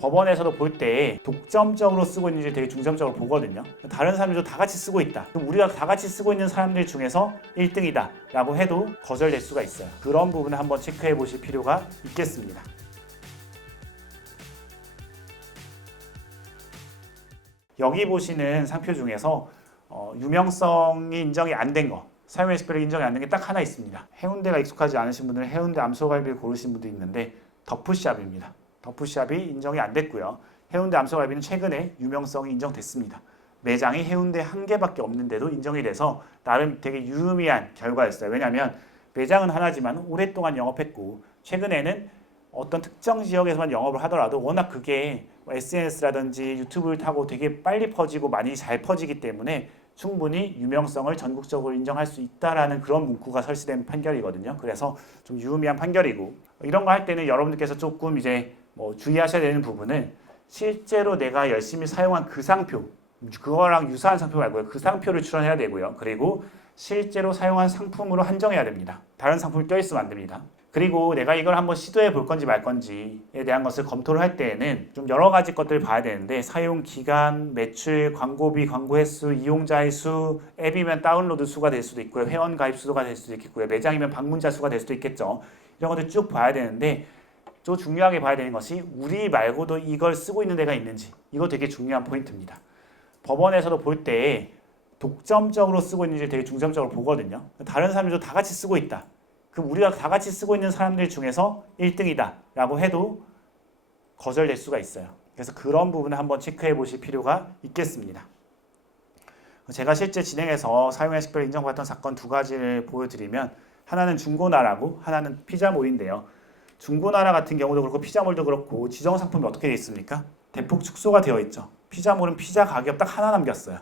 법원에서도 볼 때 독점적으로 쓰고 있는지 되게 중점적으로 보거든요. 다른 사람들도 다 같이 쓰고 있다. 그럼 우리가 다 같이 쓰고 있는 사람들 중에서 1등이다 라고 해도 거절될 수가 있어요. 그런 부분을 한번 체크해 보실 필요가 있겠습니다. 여기 보시는 상표 중에서 유명성이 인정이 안 된 거, 사용의 식별이 인정이 안 된 게 딱 하나 있습니다. 해운대가 익숙하지 않으신 분들은 해운대 암소갈비를 고르신 분도 있는데 더푸샵입니다. 더푸샵이 인정이 안 됐고요. 해운대 암소갈비는 최근에 유명성이 인정됐습니다. 매장이 해운대 한 개밖에 없는데도 인정이 돼서 나름 되게 유의미한 결과였어요. 왜냐하면 매장은 하나지만 오랫동안 영업했고 최근에는 어떤 특정 지역에서만 영업을 하더라도 워낙 그게 SNS라든지 유튜브를 타고 되게 빨리 퍼지고 많이 잘 퍼지기 때문에 충분히 유명성을 전국적으로 인정할 수 있다라는 그런 문구가 설치된 판결이거든요. 그래서 좀 유의미한 판결이고 이런 거 할 때는 여러분들께서 조금 이제 주의하셔야 되는 부분은 실제로 내가 열심히 사용한 그 상표, 그거랑 유사한 상표 말고요. 그 상표를 출원해야 되고요. 그리고 실제로 사용한 상품으로 한정해야 됩니다. 다른 상품이 껴있으면 안 됩니다. 그리고 내가 이걸 한번 시도해 볼 건지 말 건지에 대한 것을 검토를 할 때에는 좀 여러 가지 것들을 봐야 되는데 사용 기간, 매출, 광고비, 광고 횟수, 이용자의 수, 앱이면 다운로드 수가 될 수도 있고요. 회원 가입 수가 될 수도 있겠고요. 매장이면 방문자 수가 될 수도 있겠죠. 이런 것들 쭉 봐야 되는데 또 중요하게 봐야 되는 것이 우리 말고도 이걸 쓰고 있는 데가 있는지 이거 되게 중요한 포인트입니다. 법원에서도 볼 때 독점적으로 쓰고 있는지 되게 중점적으로 보거든요. 다른 사람들도 다 같이 쓰고 있다. 그럼 우리가 다 같이 쓰고 있는 사람들 중에서 1등이다 라고 해도 거절될 수가 있어요. 그래서 그런 부분을 한번 체크해 보실 필요가 있겠습니다. 제가 실제 진행해서 사용의 식별 인정받았던 사건 두 가지를 보여드리면 하나는 중고나라고 하나는 피자몰인데요. 중고나라 같은 경우도 그렇고 피자몰도 그렇고 지정 상품이 어떻게 되어 있습니까? 대폭 축소가 되어 있죠. 피자몰은 피자 가격 딱 하나 남겼어요.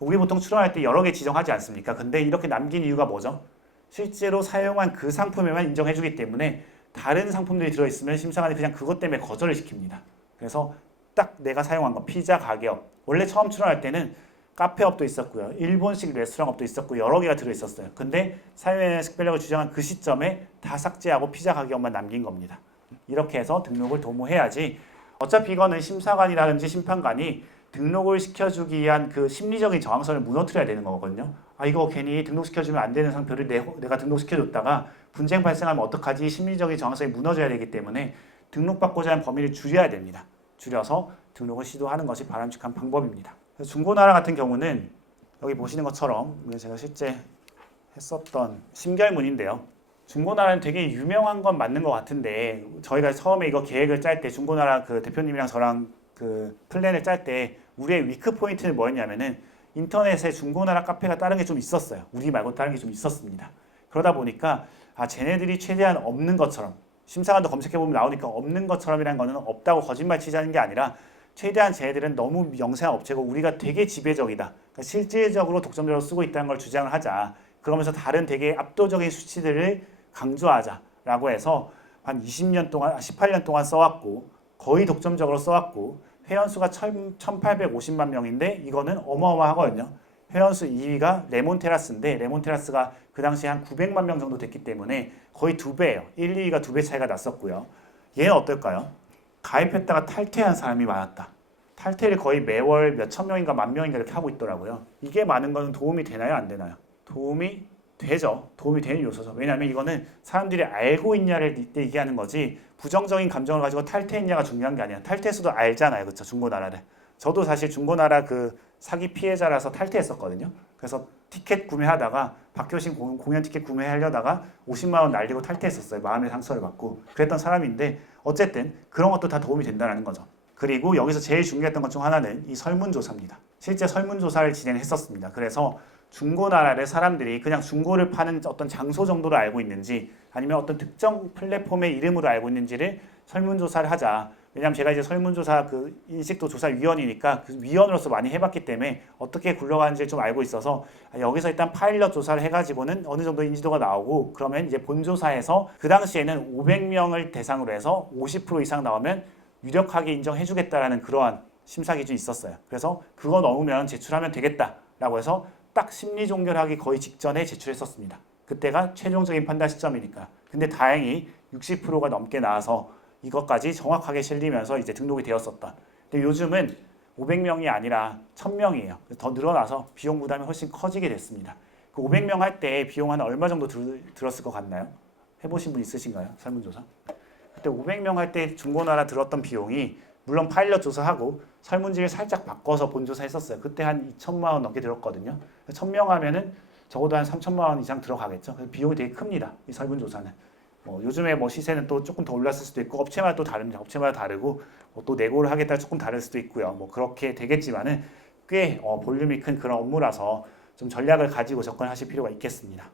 우리 보통 출원할 때 여러 개 지정하지 않습니까? 근데 이렇게 남긴 이유가 뭐죠? 실제로 사용한 그 상품에만 인정해주기 때문에 다른 상품들이 들어있으면 심사관이 그냥 그것 때문에 거절을 시킵니다. 그래서 딱 내가 사용한 거 피자 가격 원래 처음 출원할 때는 카페업도 있었고요. 일본식 레스토랑업도 있었고 여러 개가 들어있었어요. 근데 사용의 식별력을 주장한 그 시점에 다 삭제하고 피자 가격만 남긴 겁니다. 이렇게 해서 등록을 도모해야지 어차피 이거는 심사관이라든지 심판관이 등록을 시켜주기 위한 그 심리적인 저항선을 무너뜨려야 되는 거거든요. 아 이거 괜히 등록시켜주면 안 되는 상표를 내가 등록시켜줬다가 분쟁 발생하면 어떡하지 심리적인 저항성이 무너져야 되기 때문에 등록받고자 하는 범위를 줄여야 됩니다. 줄여서 등록을 시도하는 것이 바람직한 방법입니다. 중고나라 같은 경우는 여기 보시는 것처럼 제가 실제 했었던 심결문인데요. 중고나라는 되게 유명한 건 맞는 것 같은데 저희가 처음에 이거 계획을 짤 때 중고나라 그 대표님이랑 저랑 그 플랜을 짤 때 우리의 위크 포인트는 뭐였냐면은 인터넷에 중고나라 카페가 다른 게 좀 있었어요. 우리 말고 다른 게 좀 있었습니다. 그러다 보니까 쟤네들이 최대한 없는 것처럼 심사관도 검색해보면 나오니까 없는 것처럼이라는 거는 없다고 거짓말 치자는 게 아니라 최대한 쟤네들은 너무 영세한 업체고 우리가 되게 지배적이다. 그러니까 실질적으로 독점적으로 쓰고 있다는 걸 주장을 하자. 그러면서 다른 되게 압도적인 수치들을 강조하자라고 해서 한 20년 동안, 18년 동안 써왔고 거의 독점적으로 써왔고 회원수가 1850만 명인데 이거는 어마어마하거든요. 회원수 2위가 레몬테라스인데 레몬테라스가 그 당시에 한 900만 명 정도 됐기 때문에 거의 2배예요. 1, 2위가 2배 차이가 났었고요. 얘는 어떨까요? 가입했다가 탈퇴한 사람이 많았다. 탈퇴를 거의 매월 몇천 명인가 만 명인가 이렇게 하고 있더라고요. 이게 많은 거는 도움이 되나요? 안 되나요? 도움이 되죠. 도움이 되는 요소죠. 왜냐하면 이거는 사람들이 알고 있냐를 얘기하는 거지 부정적인 감정을 가지고 탈퇴했냐가 중요한 게 아니야. 탈퇴수도 알잖아요. 그렇죠? 중고나라를. 저도 사실 중고나라 그 사기 피해자라서 탈퇴했었거든요. 그래서 티켓 구매하다가 박효신 공연 티켓 구매하려다가 50만 원 날리고 탈퇴했었어요. 마음의 상처를 받고 그랬던 사람인데 어쨌든 그런 것도 다 도움이 된다는 거죠. 그리고 여기서 제일 중요했던 것 중 하나는 이 설문조사입니다. 실제 설문조사를 진행했었습니다. 그래서 중고나라를 사람들이 그냥 중고를 파는 어떤 장소 정도로 알고 있는지 아니면 어떤 특정 플랫폼의 이름으로 알고 있는지를 설문조사를 하자. 왜냐하면 제가 이제 설문조사 그 인식도 조사위원이니까 그 위원으로서 많이 해봤기 때문에 어떻게 굴러가는지 좀 알고 있어서 여기서 일단 파일럿 조사를 해가지고는 어느 정도 인지도가 나오고 그러면 이제 본조사에서 그 당시에는 500명을 대상으로 해서 50% 이상 나오면 유력하게 인정해주겠다라는 그러한 심사 기준이 있었어요. 그래서 그거 넣으면 제출하면 되겠다라고 해서 딱 심리 종결하기 거의 직전에 제출했었습니다. 그때가 최종적인 판단 시점이니까. 근데 다행히 60%가 넘게 나와서 이것까지 정확하게 실리면서 이제 등록이 되었었던. 근데 요즘은 500명이 아니라 1000명이에요. 더 늘어나서 비용 부담이 훨씬 커지게 됐습니다. 그 500명 할 때 비용 한 얼마 정도 들었을 것 같나요? 해보신 분 있으신가요? 설문조사? 그때 500명 할 때 중고나라 들었던 비용이 물론 파일럿 조사하고 설문지를 살짝 바꿔서 본조사 했었어요. 그때 한 2천만 원 넘게 들었거든요. 1000명 하면은 적어도 한 3천만 원 이상 들어가겠죠. 그래서 비용이 되게 큽니다. 이 설문조사는. 요즘에 뭐 시세는 또 조금 더 올랐을 수도 있고 업체마다 또 다릅니다. 업체마다 다르고 또 내고를 하겠다 조금 다를 수도 있고요. 뭐 그렇게 되겠지만은 꽤 볼륨이 큰 그런 업무라서 좀 전략을 가지고 접근하실 필요가 있겠습니다.